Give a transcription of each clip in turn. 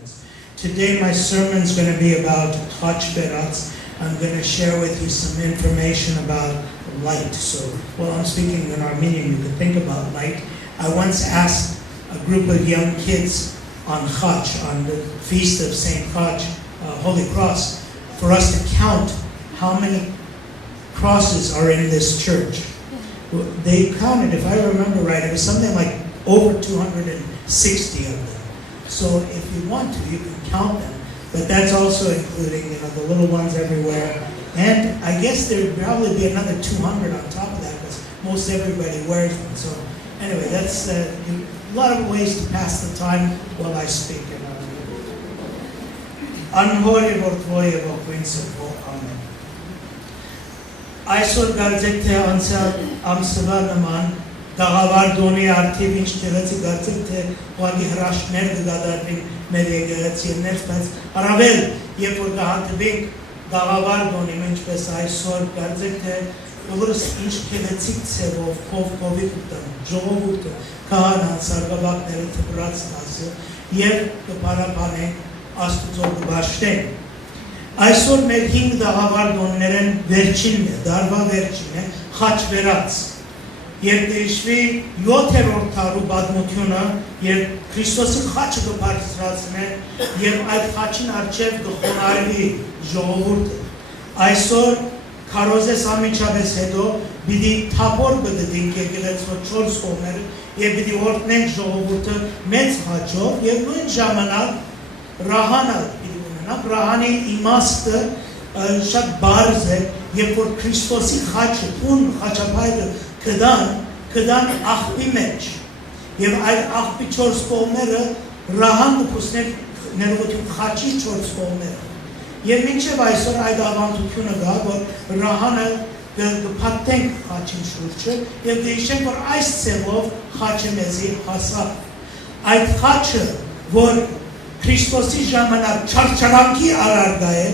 sermons. Today my sermon is going to be about Chach Beratz. I'm going to share with you some information about light. So while I'm speaking in Armenian, you can think about light. I once asked a group of young kids on Chach, on the feast of St. Chach, Holy Cross, for us to count how many crosses are in this church. They counted, if I remember right, it was something like over 260 of them. So if you want to, you can count them. But that's also including, the little ones everywhere. And I guess there would probably be another 200 on top of that, because most everybody wears them. So anyway, that's a lot of ways to pass the time while I speak. Amen. Այսօր գարձեք թե անցյալ ամսվա նման գաղավար դոնի արդիվ ինչ տեղեցի գարձեք թե ուղղակի հրաշքներ կդադարվին մեր եկեղեցիներ, բայց առավել երբ որ կհանդիպենք գաղավար դոնի ինչպես այսօր գարձեք թե բոլորս ինչ քեղեցիկ ցևով կովի կտան ժողովուրդը քահանան սարգսակները թփրած դասը եւ կփարապանեն Աստծո կբաշխեն Այսօր մեր 5 դաղավար դոններեն վերջինն է, դարվա վերջին է, Խաչ Բերած։ Երբ դեշվի 7-րդ տարու պատմությունը, երբ Քրիստոսի խաչը կբարձրացնեն եւ այդ խաչին առջեւ կխոնարհվի ժողովուրդը։ Այսօր քարոզես ամիջապես հետո պիտի թափոր բդդենք եկեղեցու 4 կողմերը եւ պիտի օրհնենք ժողովուրդը մեծ խաչով եւ նույն ժամանակ ռահանը Ռահանի իմաստը շատ բարձ է, երբ որ Քրիստոսի խաչը, ուն խաչապայրը կդան աղբի մեջ և այդ աղբի 4 կողմերը ռահան կպուսներ ներողություն խաչի 4 կողմերը և մինչև այսօր այդ ավանդությունը գա, որ ռահանը կպատենք խաչին շուրջը և դեիշենք, որ այս ծևով խաչը մեզի հասավ այդ խաչը, որ Քրիստոսի ժամանակ չարչարանքի առարգա է,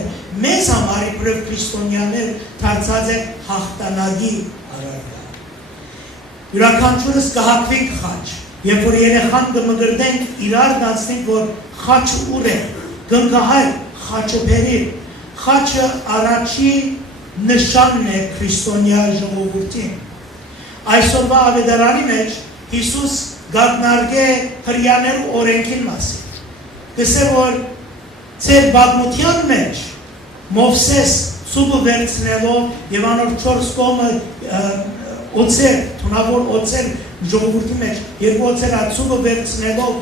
մեզ համար իբրև քրիստոնյաներ դարձած է հաղթանակի առարգա։ Յուրաքանչյուրս կհագվենք խաչ, երբ որ երեխան կմգրդենք իրար դասնենք, որ խաչը ուր է, գնկահայր խաչը բերիր, խաչը առաջի նշանն է քրիստոնյա ժողովրդին։ Այսօրվա ավետարանի մեջ Հիսուս գաղտնարգե հրյաներ օրենքին մասին։ Կսե որ ծեր բաղմության մեջ Մովսես ծուբը վերցնելով և անոր 4 կողմը օծեր, թունավոր օծեր ժողովուրդի մեջ, երբ օծեր այդ ծուբը վերցնելով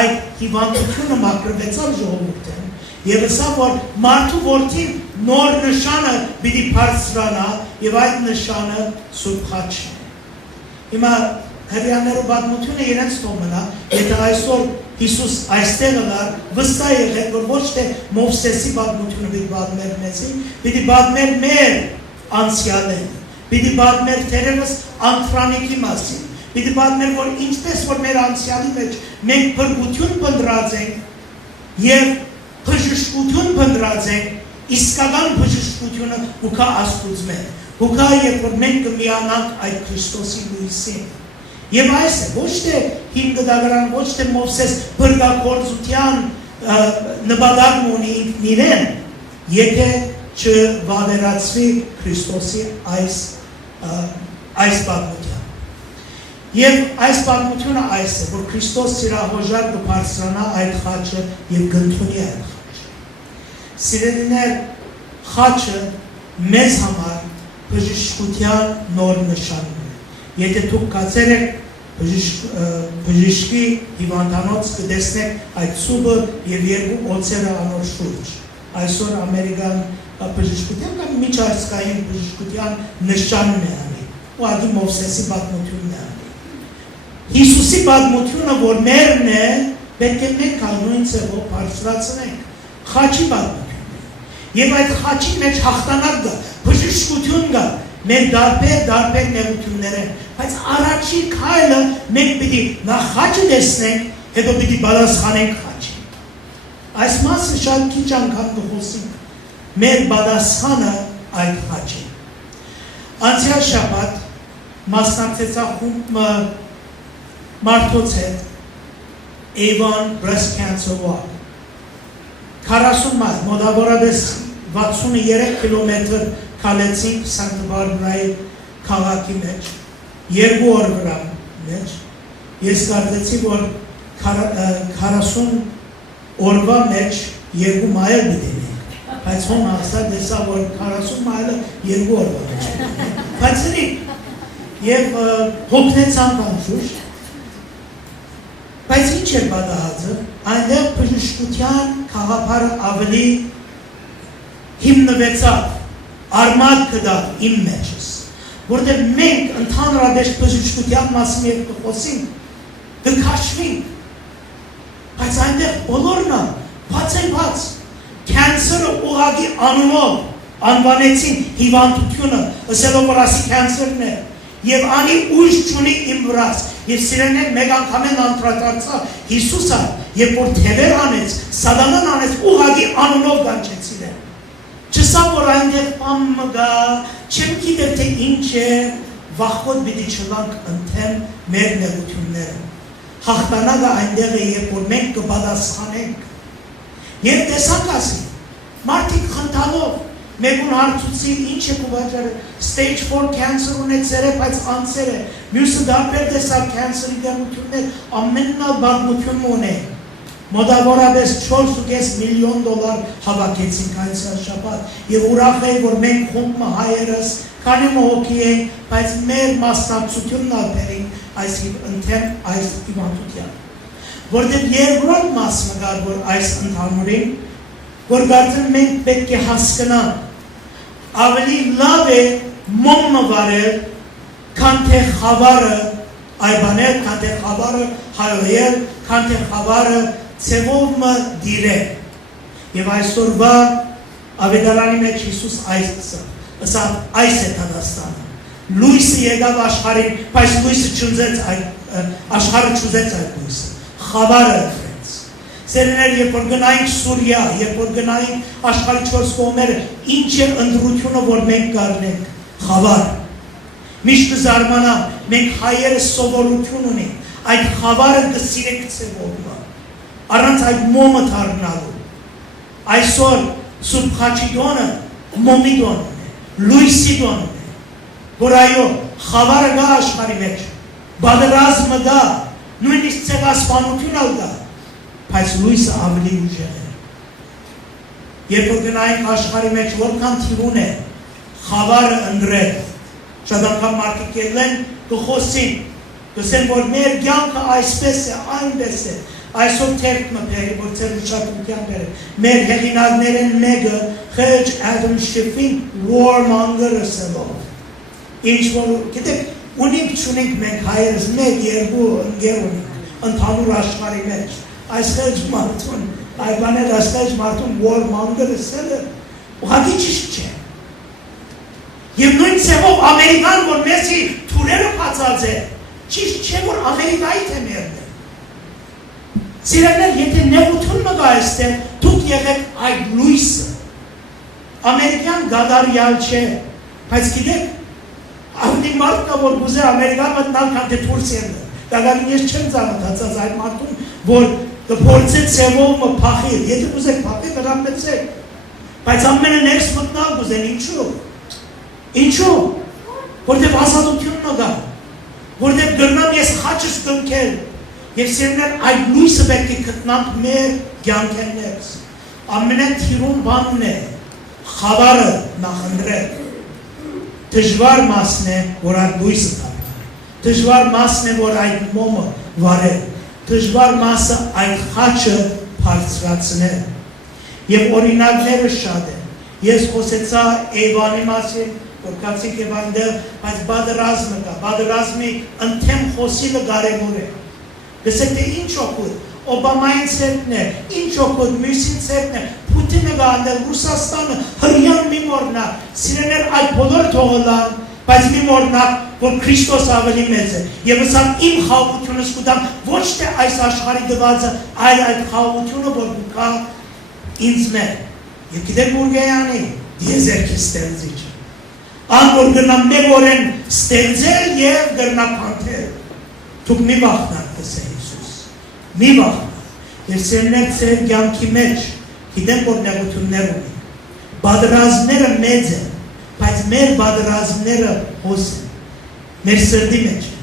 այդ հիվանդությունը մակրվեցավ ժողովուրդին և ասա որ մարդու որդին նոր նշանը պիտի բարձրանա և այդ նշանը Սուրբ խաչն է։ Հիմա հրյաներու բաղմությունը իրենց թողմնա, եթե այսօր Հիսուս այստեղ ըլար, վստահ եղեք, որ ոչ թե Մովսեսի բաղմությունը պիտի բաղմեր մեզին, պիտի բաղմեր մեր անցյալին, պիտի բաղմեր թերևս անթրանիքի մասին, պիտի բաղմեր, որ ինչպես որ մեր անցյալի մեջ մենք փրկություն փնտրած ենք և բժշկություն փնտրած ենք, իսկական բժշկությունը հուքա Աստծուց մեր, հուքա երբ որ մենք կմիանանք այդ Քրիստոսի լույսին Եվ այս է, ոչ թե հիմքը դագրան, ոչ թե Մովսես բրգակորձության նպատակն ունի ինքն իրեն, եթե չվավերացվի Քրիստոսի այս պատմության։ Եվ այս պատմությունը այս է, որ Քրիստոս սիրահոժար կբարձրանա այդ խաչը և կընդունի այդ խաչը։ Սիրելիներ, խաչը մեզ համար բժշկության նոր նշանն է։ Եթե դուք կացեր եք բժշկի հիվանդանոց կտեսնեք այդ ծուբը և երկու օծերը անոր շուրջ։ Այսօր Ամերիկան բժշկության կամ միջազգային բժշկության նշանն է անի, ուղղակի Մովսեսի պատմությունն է անի։ Հիսուսի պատմությունը, որ մերն է, պետք է մենք նույն ձևով բարձրացնենք, խաչի պատմությունն է։ Եվ այդ խաչի մեջ հաղթանակ կա, բժշկություն կա, Մենք դարբեր նեղություններ են, բայց առաջի քայլը մենք պիտի նախ խաչը տեսնենք, հետո պիտի պատասխանենք խաչին։ Այս մասը շատ քիչ անգամ կխոսենք։ Մեր պատասխանը այդ խաչին։ Անցյալ շաբաթ մասնակցեցա խումբ մարդոց հետ Avon Breast Cancer Walk։ 40 մայլ, մոտավորապես 63 կիլոմետր քալեցինք Սանտա Բարբարայի քաղաքի մեջ, 2 օր վրա մեջ, ես կարծեցի, որ 40 օրվա մեջ 2 մայլ դիտենք, բայց հոն ասա դեսա, որ 40 մայլը 2 օրվա մեջ դիտենք, բայց և հոգնեցան կանշուշ, բայց ինչ էր բադահածը, այնտեղ բժշկության քաղաքարը ավելի հիմնվեցավ, արմատ կդավ իմ մեջս, որտեղ մենք ընդհանրապես բժշկության մասին երբ կխոսենք, կքաշվենք, բայց այնտեղ բոլորն են, բաց, կյանսերը ուղղակի անունով անվանեցին հիվանդությունը, ասելով որ ասի կյանսերն է, և անի ուժ չունի իմ վրաս, և սիրենել մեկ անգամեն անդրադարձա Հիսուսը, երբ որ թևեր անեց, սատանան անեց, ուղղակի անունով կանչեց իրեն։ Չսա որ այնտեղ բան մգա, չեմ գիտեր թե ինչ է, վախկոտ պիտի չլանք ընդեմ մեր նեղությունները։ Հաղթանակը այնտեղ է, երբ որ մենք կպատասխանենք։ Եվ տեսանք ասի, մարդիկ խնդալով, մեկուն հարցուցի ինչ է կուվաճարը, stage 4 cancer ունեցեր է, բայց անցեր է, մյուսը դարբեր տեսավ cancer-ի դեղություններ, ամեննալ բաղմություն ունե, մոտավորապես 4.5 միլիոն դոլար հավաքեցինք այս շաբաթ, և ուրախ է, որ մենք խումբը հայերս, քանի հոգի ենք, բայց մեր մասնակցությունն ալբերենք այս հիվանդության, որտեղ երկրորդ մասը գար, որ այս ընդհանուրին, որ գարդեն մենք պետք է հասկնան, ավելի լավ է մոմը վարել, քան թե խավարը այբանել, քան թե խավարը հայոյել, քան թե խավարը ծևով մը դիրել։ Եվ այսօրվա ավետարանի մեջ Հիսուս այս է Թադաստանը։ Լույսը եկավ աշխարհին, բայց լույսը չուզեց աշխարհը չուզեց այդ լույսը, խավարը ընտրեց։ Սերներ, երբ որ գնայինք Սուրիա, երբ որ գնայինք աշխարհի 4 կողմերը, ինչ է ընտրությունը, որ մենք կառնենք, խավար։ Միշտ կզարմանամ, մենք հայերը սովորություն ունենք, այդ խավարը կսիրենք ծևորը, առանց այդ մոմը դառնալու։ Այսօր Սուրբ Խաչիկոնը մոմի դոնն է, լույսի դոնն է, որ այո, խավարը գա աշխարհի մեջ, բادرազմը գա, նույնիսկ ցեղասպանությունը գա, բայց լույսը ավելի ուժեղ է։ Երբ որ գնայինք աշխարհի մեջ որքան թիվում է խավարը ընտրել, շատ անգամ մարդիկ ելեն կխոսին, կսեն, որ մեր կյանքը այսպես է, այնպես է, այսօր թերթը բերի, որ ձեր ուշադրության բերի, մեր հեղինակներն մեկը խեղճ Ադամ Շիֆին warmonger ասելով, ինչ որ, գիտեք, ունենք չունենք մենք հայերս, մեկ երկու ընկեր ունենք, ընդհանուր աշխարհի մեջ, այս խեղճ մարդուն, այբանել այս խեղճ մարդուն warmonger ասելը, ուղղակի ճիշտ չէ։ Եվ նույն ծևով Ամերիկան, որ մեզի թուրերը փածած է, ճիշտ չէ, որ Ամերիկայի թեմերն է։ Սիրելիներ, եթե նեղություն մգա այստեղ, դուք եղեք այդ լույսը։ Ամերիկյան գադարյալ չէ, բայց գիտեք, ավելի մարդ կա, որ գուզե Ամերիկան մտնալ, քան թե Թուրքիան։ Դակավին ես չեմ ծանոթացած այդ մարդուն, որ կփորձե ծևով փախի, եթե գուզեք փախի, կրապեցեք։ Բայց ամենը ներս մտնալ գուզեն, ինչու։ Ինչու, որտև ազատությունն մգա, որտև գրնամ ես խաչս կնքել, և սիրներ այդ լույսը պետք է գտնանք մեր կյանքերներս։ Ամենաթիրուն բանն է, խավարը նախընտրել։ Դժվար մասն է, որ այդ լույսը դառնալ։ Դժվար մասն է, որ այդ մոմը վարել։ Դժվար մասը այդ խաչը բարձրացնել։ Եվ օրինակները շատ են։ Ես խոսեցա Էվանի մասին, որ կացիկ և այնտեղ, բայց բادرազմը կա, բادرազմի ընդեմ խոսիլը կարևոր է։ Գսեք թե ինչ օգուտ, Օբամային ցերկն է, ինչ օգուտ, մյուսին ցերկն է, Պուտինը գանդել, Ռուսաստանը, հրյան մի մորնա, սիրեներ այդ բոլոր թողըլան, բայց մի մորնա, որ Քրիստոս ավելի մեծ է, և ըսան իմ խաղությունս կուտամ, ոչ թե այս աշխարհի դվածը, այլ այդ խաղությունը, որ կա ինձ մեր, և գիտեք Մուրգեյանի, դիեզերքի ստեղծիչ, ան որ գրնա մեկ օրեն ստեղծել և գրնա կանթել, դուք մի վախնակ կսե Հիսուս, մի վախնակ, և սերներ ծեր կյանքի մեջ, Գիտեմ, որ նեղություններ ունի։ Բادرազմները մեծ են, բայց մեր բادرազմները հոս են։ Մեր սրտի մեջ են,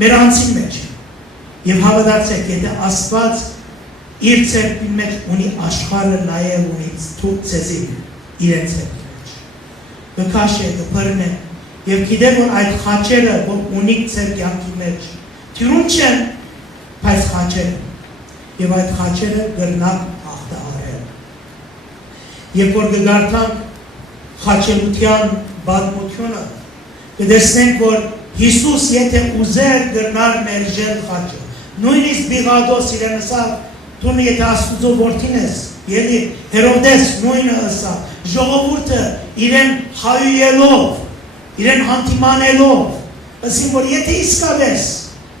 մեր անձի մեջ են։ Եվ հավատացեք, եթե Աստված իր ցերկի մեջ ունի աշխարհը նաև ունի ցեզի իրենց մեջ։ Գքաշե գբրնե եւ գիտեմ որ այդ խաչերը որ ունի ցեր կյանքի մեջ թյուրում չեն, բայց խաչեր եւ այդ խաչերը գրնակ հաղթահարել։ Երբ որ գարտանք խաչելության բادمությունը կտեսնենք որ Հիսուս եթե ուզեր գրնար մերժել խաչը նույնիսկ Բիղադոս իրեն ասավ դու եթե Աստծո որդին ես ելի Հերովդես նույնը ասա ժողովուրդը իրեն հայույելով իրեն հանդիմանելով ասին որ եթե իսկապես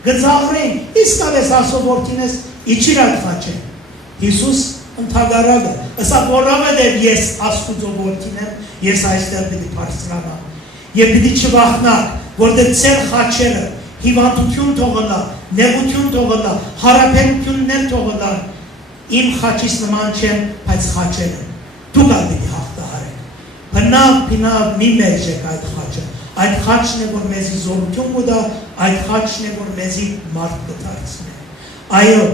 գծաղրեն իսկապես Աստծո որդին ես իջիր այդ խաչը Հիսուս ընդհանրապես ասա որովհետև ես Աստծո որդին եմ ես այստեղ պիտի բարձրանամ եւ պիտի չվախնակ որտեղ ծեր խաչերը հիվանդություն թողնա, նեղություն թողնա, հարաբերություններ թողնա, իմ խաչից նման չեն, բայց խաչերը, դուք պիտի հաղթահարեք։ Բնավ մի մերժեք այդ խաչը, այդ խաչն է, որ մեզի զորություն կտա, այդ խաչն է, որ մեզի մարդ կդարձնի։ Այո,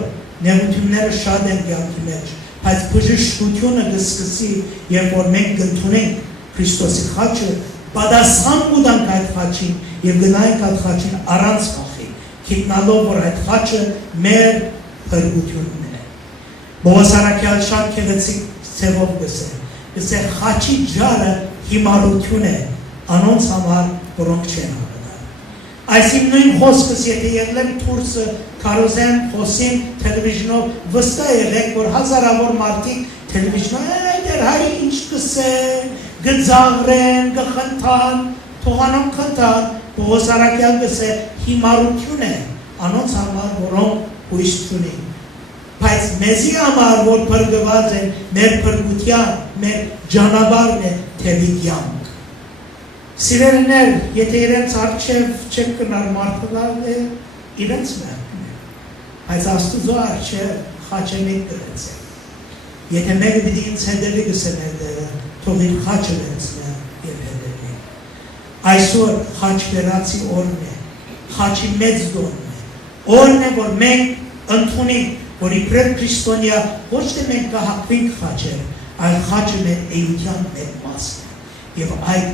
նեղությունները շատ են կյանքի մեջ, բայց բժշկությունը կսկսի, երբ որ մենք կընդունենք Քրիստոսի խաչը, պատասխան կտանք այդ խաչին եւ գնայինք այդ խաչին առանց վախի, գիտնալով որ այդ խաչը մեր փրկությունն է։ Պողոս առաքյալ շատ քեղեցիկ ցևով գսե խաչի ջարը հիմարություն է անոնց համար, որոնք չեն հավատալ։ Այսինքն նույն խոսքս եթե եղել թուրսը կարոզեն խոսին տելևիզիոնով վստահ եղեք որ հազարավոր մարդիկ տելևիզիոնով դեր հայ ինչ կսեն գծաղրեն գխնդան թողանոն քնտան Պողոս առաքյալ գսե հիմարություն է անոնց համար որոնք հույս չունեն բայց մեզի համար որ փրկված են մեր փրկության մեր ճանապարհն է թևի կյանք սիրելիներ եթե իրենց արժև չեք կնար մարդկանալ իրենց մեղքն է բայց Աստծո արժև խաչը մեկ դրեցեք եթե մեկը պիտի ինձ հետևի գսե թող իր խաչը վերցնե եւ հետևի այսօր խաչ վերացի օրն է խաչի մեծ դոնն է օրն է որ մենք ընդունենք որ իբրև քրիստոնյա ոչ թե մենք կհակվենք խաչեր այլ խաչը մեր էության մեր մասն է եւ այդ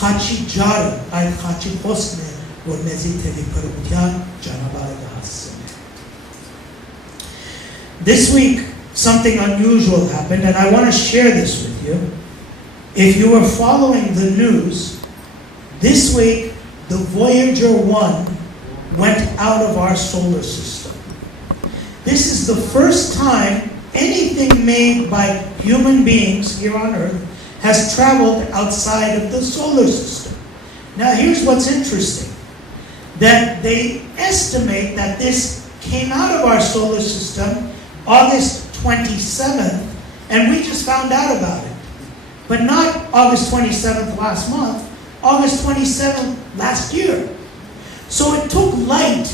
խաչի ջարը այդ խաչի խոսքն է որ մեզի թևի փրկության ճանապարհը կհասցնի This week something unusual happened and I want to share this with you. If you were following the news, this week the Voyager 1 went out of our solar system. This is the first time anything made by human beings here on Earth has traveled outside of the solar system. Now here's what's interesting. That they estimate that this came out of our solar system August 27th, and we just found out about it. But not August 27th last month, August 27th last year. So it took light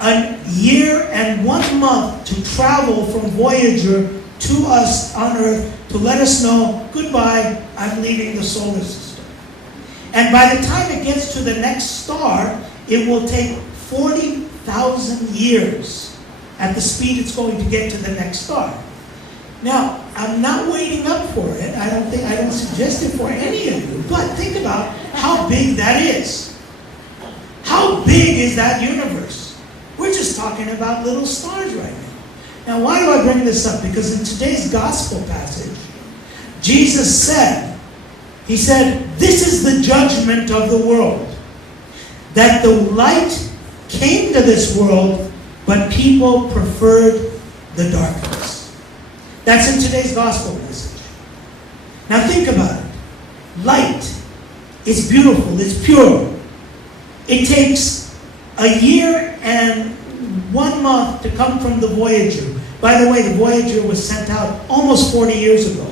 a year and 1 month to travel from Voyager to us on Earth to let us know, goodbye, I'm leaving the solar system. And by the time it gets to the next star, it will take 40,000 years at the speed it's going to get to the next star. Now, I'm not waiting up for it. I don't suggest it for any of you. But think about how big that is. How big is that universe? We're just talking about little stars right now. Now, why do I bring this up? Because in today's gospel passage, Jesus said, He said, this is the judgment of the world. That the light came to this world, but people preferred the darkness. That's in today's gospel message. Now think about it. Light is beautiful, it's pure. It takes a year and 1 month to come from the Voyager. By the way, the Voyager was sent out almost 40 years ago.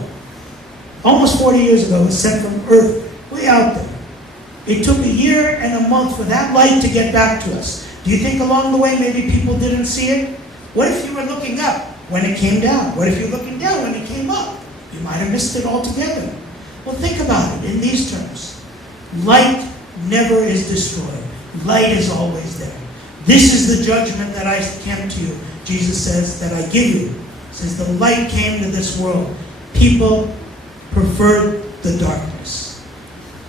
Almost 40 years ago, it was sent from Earth, way out there. It took a year and a month for that light to get back to us. Do you think along the way maybe people didn't see it? What if you were looking up when it came down? What if you're looking down when it came up? You might have missed it altogether. Well, think about it in these terms. Light never is destroyed. Light is always there. This is the judgment that I came to you, Jesus says, that I give you. He says the light came to this world. People preferred the darkness.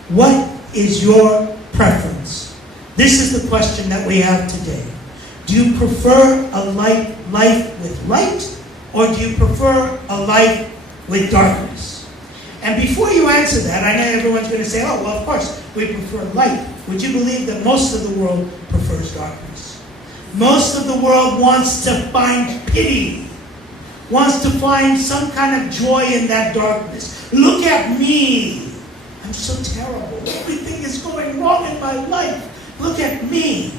What is your preference? This is the question that we have today. Do you prefer a life with light, or do you prefer a life with darkness? And before you answer that, I know everyone's going to say, oh, well, of course, we prefer light. Would you believe that most of the world prefers darkness? Most of the world wants to find pity, wants to find some kind of joy in that darkness. Look at me. I'm so terrible. Everything is going wrong in my life. Look at me.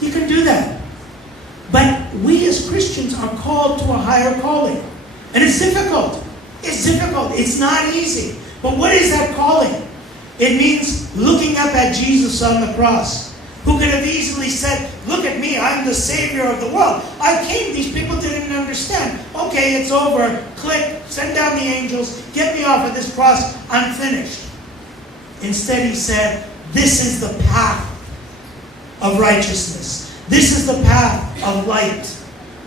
You can do that. But we as Christians are called to a higher calling. And it's difficult. It's difficult. It's not easy. But what is that calling? It means looking up at Jesus on the cross, who could have easily said, look at me, I'm the Savior of the world. I came, these people didn't understand. Okay, it's over. Click, send down the angels, get me off of this cross, I'm finished. Instead he said, this is the path of righteousness. This is the path of light.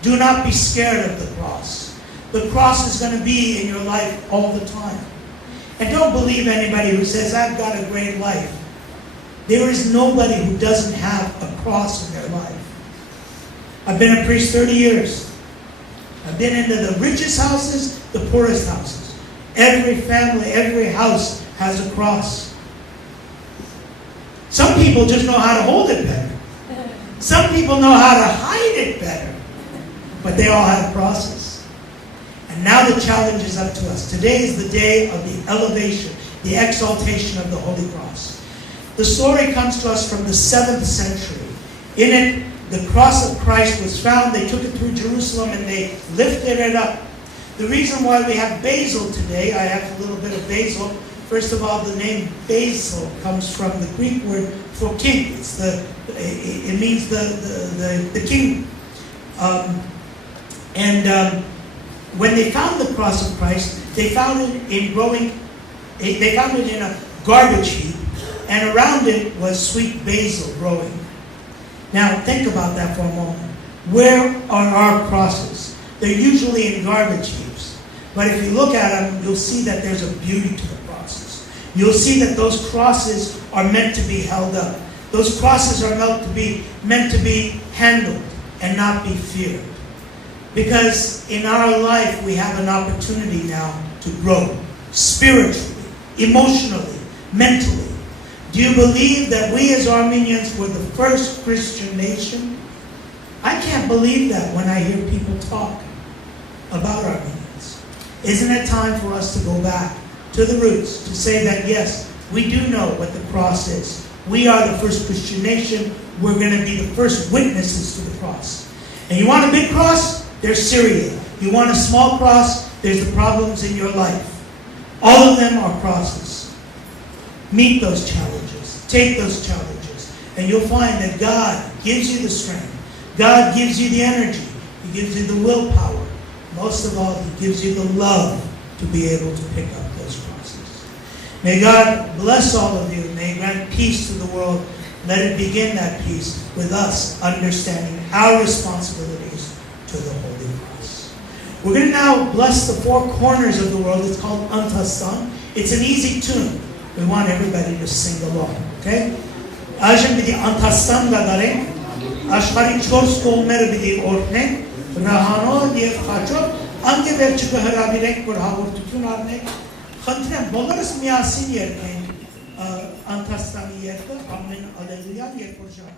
Do not be scared of the cross. The cross is going to be in your life all the time. And don't believe anybody who says, I've got a great life. There is nobody who doesn't have a cross in their life. I've been a priest 30 years. I've been into the richest houses, the poorest houses. Every family, every house has a cross. Some people just know how to hold it better. Some people know how to hide it better. But they all have crosses. And now the challenge is up to us. Today is the day of the elevation, the exaltation of the Holy Cross. The story comes to us from the 7th century. In it, the cross of Christ was found. They took it through Jerusalem and they lifted it up. The reason why we have basil today, I have a little bit of basil. First of all, the name basil comes from the Greek word for king. It means the king. When they found the cross of Christ, they found it in a garbage heap, and around it was sweet basil growing. Now think about that for a moment. Where are our crosses? They're usually in garbage heaps. But if you look at them, you'll see that there's a beauty to the crosses. You'll see that those crosses are meant to be held up. Those crosses are meant to be handled and not be feared. Because in our life, we have an opportunity now to grow spiritually, emotionally, mentally. Do you believe that we as Armenians were the first Christian nation? I can't believe that when I hear people talk about Armenians. Isn't it time for us to go back to the roots, to say that yes, we do know what the cross is. We are the first Christian nation. We're going to be the first witnesses to the cross. And you want a big cross? There's Syria. You want a small cross? There's the problems in your life. All of them are crosses. Meet those challenges. Take those challenges. And you'll find that God gives you the strength. God gives you the energy. He gives you the willpower. Most of all, He gives you the love to be able to pick up those crosses. May God bless all of you. May He grant peace to the world. Let it begin that peace with us understanding our responsibilities to the Holy Cross. We're going to now bless the four corners of the world. It's called Antastan. It's an easy tune. We want everybody to sing along. Okay? Ajim bidi Antastan gadareng. Ashkari chors kolmer bidi ortne. Rahano yev khachot. Anke verchuk haravirek kur havortutun arne. Khantrem bolarız miyasin yerken Antastan yerke. Amen. Aleluya. Yerkur jana.